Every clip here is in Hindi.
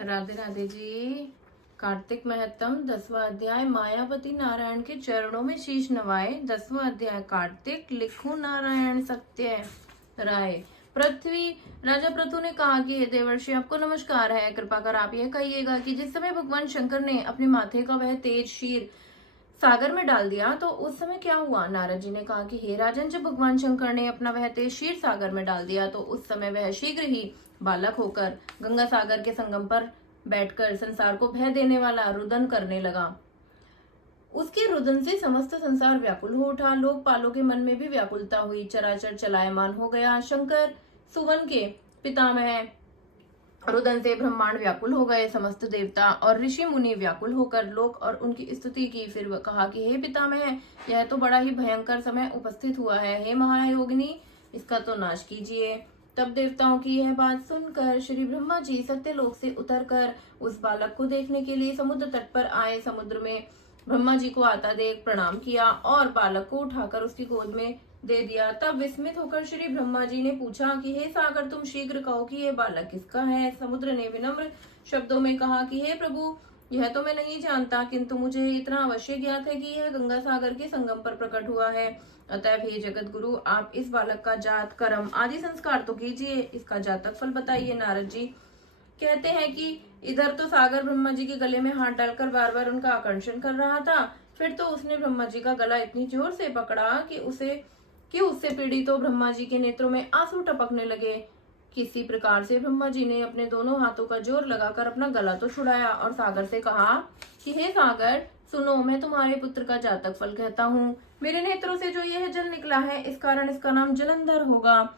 राधे राधे जी। कार्तिक महत्तम 10वां अध्याय। मायावती नारायण के चरणों में शीश नवाए। 10वां अध्याय। कार्तिक लिखूं नारायण सत्य राय। पृथ्वी राजा पृथु ने कहा कि हे देवर्षि, आपको नमस्कार है। कृपा कर आप यह कहिएगा कि जिस समय भगवान शंकर ने अपने माथे का वह तेज शीर सागर में डाल दिया तो उस समय क्या हुआ। नारद जी ने कहा कि हे राजन, जब भगवान शंकर ने अपना वह तेज शीर सागर में डाल दिया तो उस समय वह शीघ्र ही बालक होकर गंगा सागर के संगम पर बैठकर संसार को भय देने वाला रुदन करने लगा। उसके रुदन से समस्त संसार व्याकुल हो उठा। लोकपालों के मन में भी व्याकुलता हुई। चराचर चलायमान हो गया। शंकर सुवन के पितामह रुदन से ब्रह्मांड व्याकुल हो गए। समस्त देवता और ऋषि मुनि व्याकुल होकर लोक और उनकी स्तुति की। फिर वह कहा कि हे पितामह, यह तो बड़ा ही भयंकर समय उपस्थित हुआ है। हे महायोगिनी, इसका तो नाश कीजिए। तब देवताओं की यह बात सुनकर श्री ब्रह्मा जी सत्यलोक से उतरकर उस बालक को देखने के लिए समुद्र तट पर आए। समुद्र में ब्रह्मा जी को आता देख प्रणाम किया और बालक को उठाकर उसकी गोद में दे दिया। तब विस्मित होकर श्री ब्रह्मा जी ने पूछा कि हे सागर, तुम शीघ्र कहो कि यह बालक किसका है। समुद्र ने विनम्र शब्दों में कहा कि हे प्रभु, यह तो मैं नहीं जानता, किंतु मुझे इतना अवश्य ज्ञात है कि यह गंगा सागर के संगम पर प्रकट हुआ है। अतएव हे जगत गुरु, आप इस बालक का जात कर्म आदि संस्कार तो कीजिए, इसका जातक फल बताइए। नारद जी कहते हैं कि इधर तो सागर ब्रह्मा जी के गले में हाथ डालकर बार बार उनका आकर्षण कर रहा था। फिर तो उसने ब्रह्मा जी का गला इतनी जोर से पकड़ा कि उससे पीड़ित तो ब्रह्मा जी के नेत्रों में आंसू टपकने लगे। किसी प्रकार से ब्रह्मा जी ने अपने दोनों हाथों का जोर लगाकर अपना गला तो छुड़ाया और सागर से कहा कि हे सागर, सुनो, मैं तुम्हारे पुत्र का जातक फल कहता हूँ। मेरे नेत्रों से जो यह जल निकला है, इस कारण इसका नाम जलंधर होगा।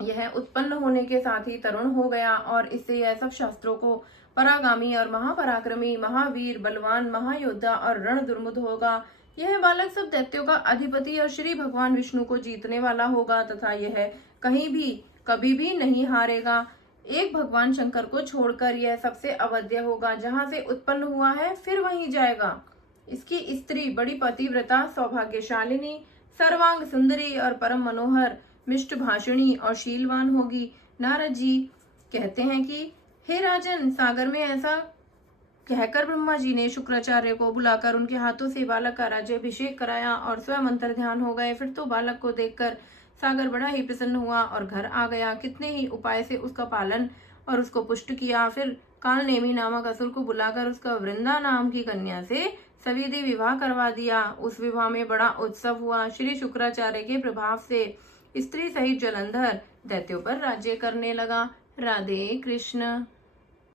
यह उत्पन्न होने के साथ ही तरुण हो गया और इससे यह सब शास्त्रों को परागामी और महापराक्रमी, महावीर, बलवान, महायोद्धा और रण दुर्मुद होगा। यह बालक सब दैत्यों का अधिपति और श्री भगवान विष्णु को जीतने वाला होगा तथा यह कहीं भी कभी भी नहीं हारेगा। एक भगवान शंकर को छोड़कर यह सबसे अवध्य होगा। जहां से उत्पन्न हुआ है फिर वहीं जाएगा। इसकी स्त्री बड़ी पतिव्रता, सौभाग्यशालिनी, सर्वांग सुंदरी और परम मनोहर, मिष्ट भाषिणी और शीलवान होगी। नारद जी कहते हैं कि हे राजन, सागर में ऐसा कहकर ब्रह्मा जी ने शुक्राचार्य को बुलाकर उनके हाथों से बालक का राज्याभिषेक कराया और स्वयं अंतर ध्यान हो गए। फिर तो बालक को देखकर सागर बड़ा ही प्रसन्न हुआ और घर आ गया। कितने ही उपाय से उसका पालन और उसको पुष्ट किया। फिर कालनेमी नामक असुर को बुलाकर उसका वृंदा नाम की कन्या से सविधि विवाह करवा दिया। उस विवाह में बड़ा उत्सव हुआ। श्री शुक्राचार्य के प्रभाव से स्त्री सहित जलंधर दैत्यों पर राज्य करने लगा। राधे कृष्ण।